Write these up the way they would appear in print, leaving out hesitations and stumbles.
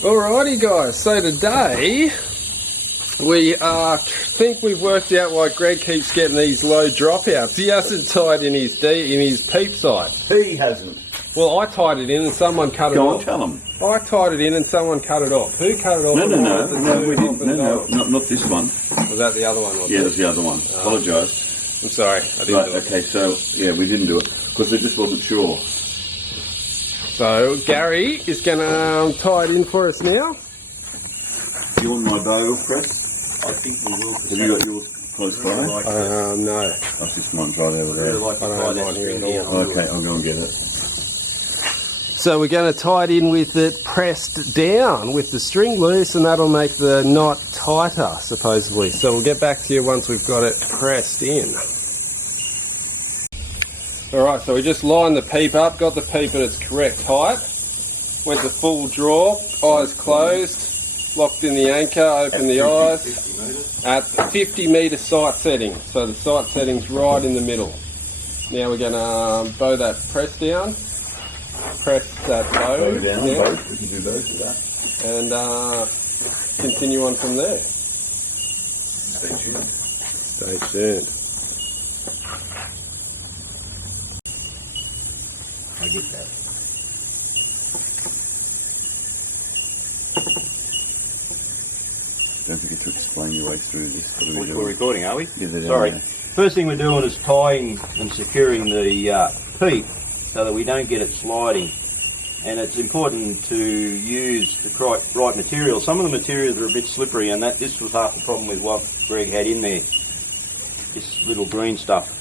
Alrighty guys, so today we think we've worked out why Greg keeps getting these low dropouts. He hasn't tied in his peep sight. He hasn't. Well, I tied it in and someone cut it off. Go on, tell him. I tied it in and someone cut it off. Who cut it off? No, we didn't. No, not this one. Was that the other one? Yeah, that's the other one. Apologise. I'm sorry, I didn't do it. Okay, so, yeah, we didn't do it because they just wasn't sure. So, Gary is going to tie it in for us now. You want my bow, Fred? I think we will. Have you got yours close by? No. I just might right over there. Really like I don't have mine here at all. Okay, I'll go and get it. So we're going to tie it in with it pressed down with the string loose, and that'll make the knot tighter, supposedly. So we'll get back to you once we've got it pressed in. Alright, so we just lined the peep up, got the peep at its correct height, went to full draw, eyes closed, locked in the anchor, opened the eyes, at the 50 metre sight setting. So the sight setting's right in the middle. Now we're going to bow that press down. Press that bow down, now, both. We can do both of that. and continue on from there. Stay tuned. Stay tuned. I get that. Don't forget to explain your way through this. We're recording, are we? Yeah, sorry. First thing we're doing is tying and securing the peep so that we don't get it sliding. And it's important to use the right material. Some of the materials are a bit slippery, and this was half the problem with what Greg had in there. This little green stuff.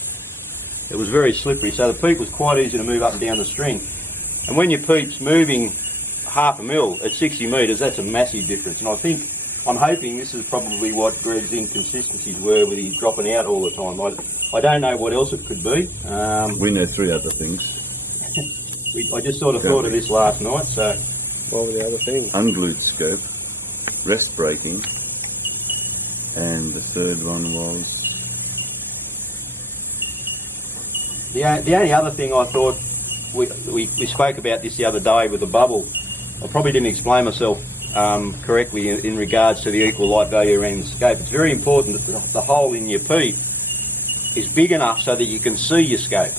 It was very slippery, so the peep was quite easy to move up and down the string. And when your peep's moving half a mil at 60 metres, that's a massive difference. And I'm hoping this is probably what Greg's inconsistencies were with his dropping out all the time. I don't know what else it could be. We know three other things. I just sort of thought of this last night, so... What were the other things? Unglued scope, rest braking, and the third one was... The only other thing I thought, we spoke about this the other day with the bubble. I probably didn't explain myself correctly in regards to the equal light value around the scope. It's very important that the hole in your peep is big enough so that you can see your scope.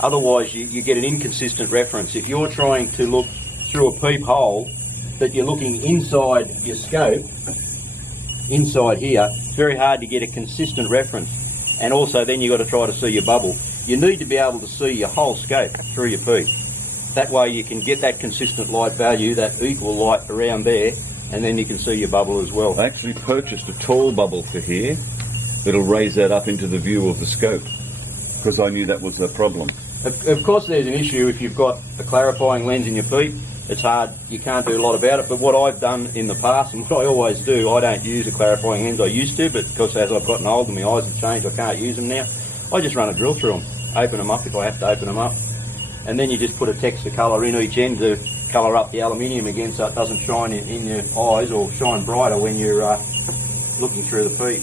Otherwise you get an inconsistent reference. If you're trying to look through a peep hole that you're looking inside your scope, inside here, it's very hard to get a consistent reference. And also then you've got to try to see your bubble. You need to be able to see your whole scope through your peep. That way you can get that consistent light value, that equal light around there, and then you can see your bubble as well. I actually purchased a tall bubble for here that'll raise that up into the view of the scope, because I knew that was the problem. Of course there's an issue if you've got a clarifying lens in your peep. It's hard, you can't do a lot about it, but what I've done in the past, and what I always do, I don't use a clarifying lens. I used to, but because as I've gotten older, my eyes have changed, I can't use them now. I just run a drill through them, open them up if I have to open them up, and then you just put a texture colour in each end to colour up the aluminium again so it doesn't shine in your eyes or shine brighter when you're looking through the peep.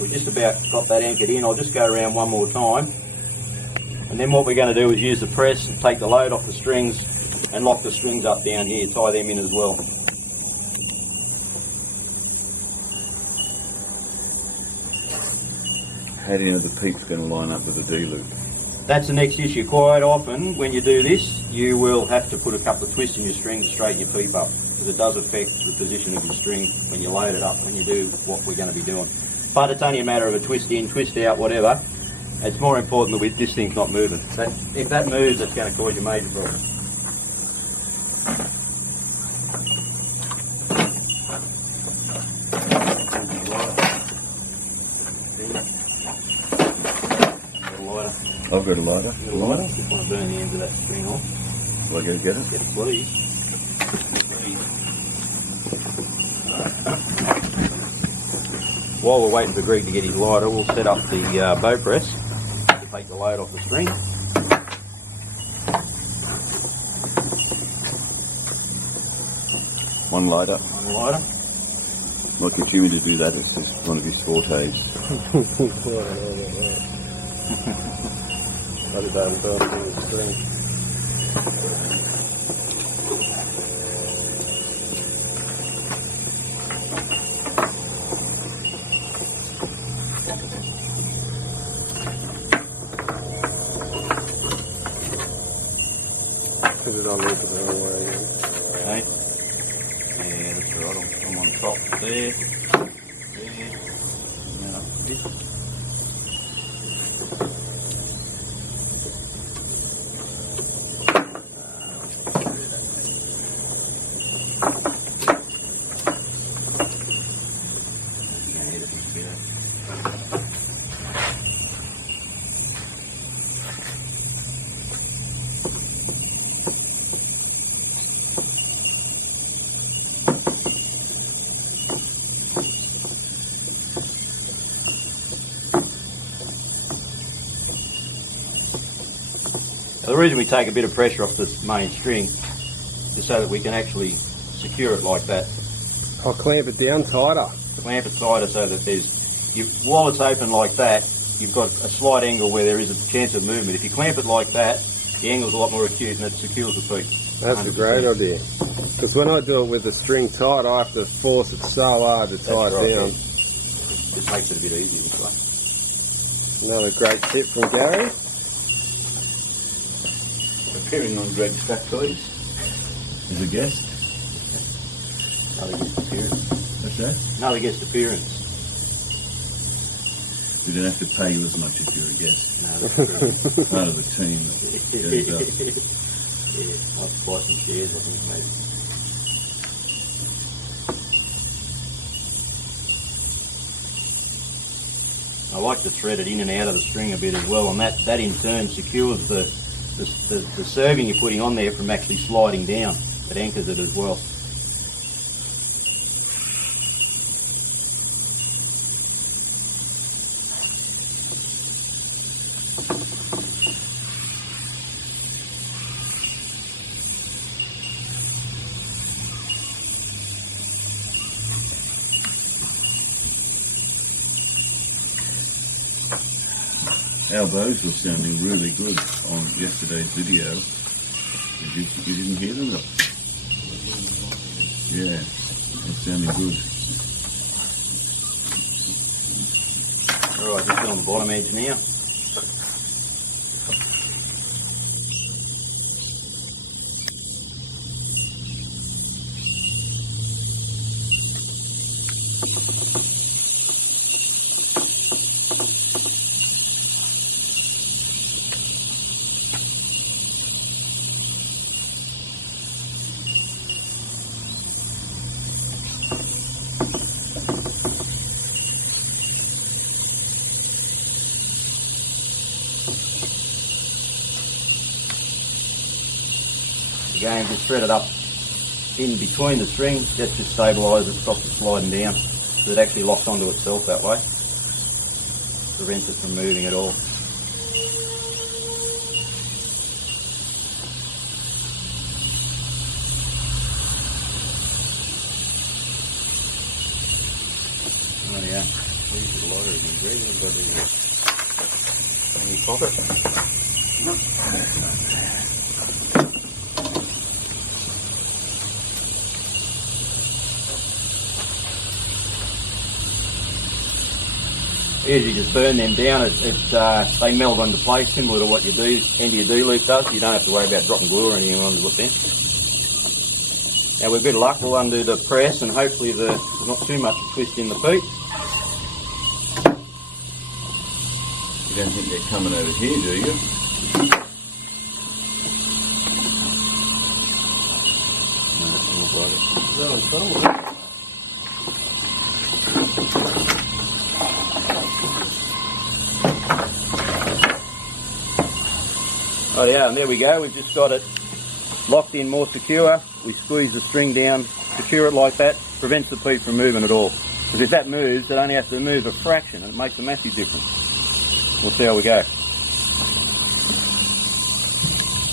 We just about got that anchored in. I'll just go around one more time, and then what we're going to do is use the press and take the load off the strings and lock the strings up down here, tie them in as well. How do you know the peep's going to line up with the D-loop? That's the next issue. Quite often when you do this, you will have to put a couple of twists in your string to straighten your peep up, because it does affect the position of your string when you load it up, when you do what we're going to be doing. But it's only a matter of a twist in, twist out, whatever. It's more important that this thing's not moving. If that moves, it's going to cause you major problems. I've got a lighter. Just want to burn the ends of that string off. Will I go get it? Get it, please. While we're waiting for Greg to get his lighter, we'll set up the bow press to take the load off the string. One lighter. One lighter. Like it's Jimi to do that, it's just one of his fortes. Put it on there the wrong way again. Okay. Yeah, that's right. I'm on top there. There. And up to this. The reason we take a bit of pressure off this main string is so that we can actually secure it like that. I'll clamp it down tighter. Clamp it tighter so that while it's open like that, you've got a slight angle where there is a chance of movement. If you clamp it like that, the angle's a lot more acute and it secures the peep. That's 100%. A great idea. Because when I do it with the string tight, I have to force it so hard to tie it down. It just makes it a bit easier this way. Another great tip from Gary. Appearing on Greg's factoids as a guest. Another guest appearance. What's that? Another guest appearance. We don't have to pay you as much if you're a guest. No, that's true. Part of the team that goes up. Yeah, I'll buy some shares, I think, maybe. I like to thread it in and out of the string a bit as well, and that in turn secures the serving you're putting on there from actually sliding down. It anchors it as well. Our bows were sounding really good on yesterday's video. You didn't hear them? Yeah, they're sounding good. Alright, just on the bottom edge now. Again, just thread it up in between the strings, that just stabilises it, stops it sliding down, so it actually locks onto itself that way. Prevents it from moving at all. Oh yeah, these are a lot of ingredients in your pocket. As you just burn them down, they meld into place, similar to what you do, end of your D-loop does. You don't have to worry about dropping glue or anything on the then. Now with a bit of luck, we'll undo the press and hopefully there's not too much twist in the peep. You don't think they're coming over here, do you? No, it doesn't look like it. Oh yeah, and there we go, we've just got it locked in more secure. We squeeze the string down, secure it like that, prevents the peep from moving at all. Because if that moves, it only has to move a fraction and it makes a massive difference. We'll see how we go.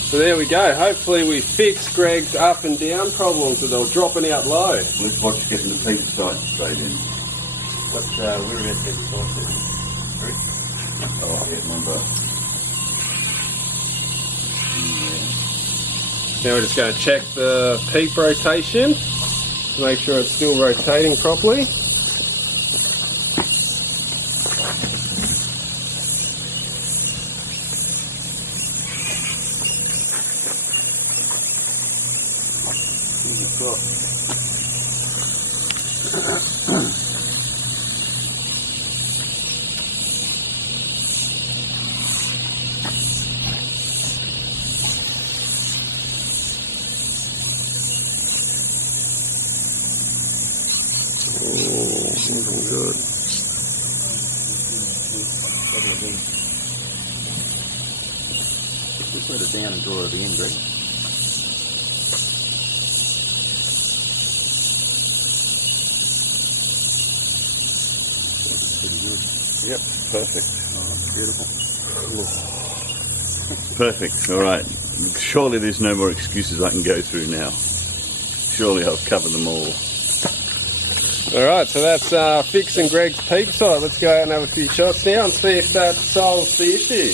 So there we go, hopefully we fixed Greg's up and down problems that they were dropping out low. Let's watch getting the peep sight straight in. What's, we're about to get the sight set. Oh, yeah, remember. Now we're just going to check the peep rotation to make sure it's still rotating properly. Looking good. Just let it down and draw it in, Greg. Yep, perfect. Beautiful. Perfect. All right. Surely there's no more excuses I can go through now. Surely I've covered them all. Alright, so that's Fix and Greg's peep sight. Let's go out and have a few shots now and see if that solves the issue.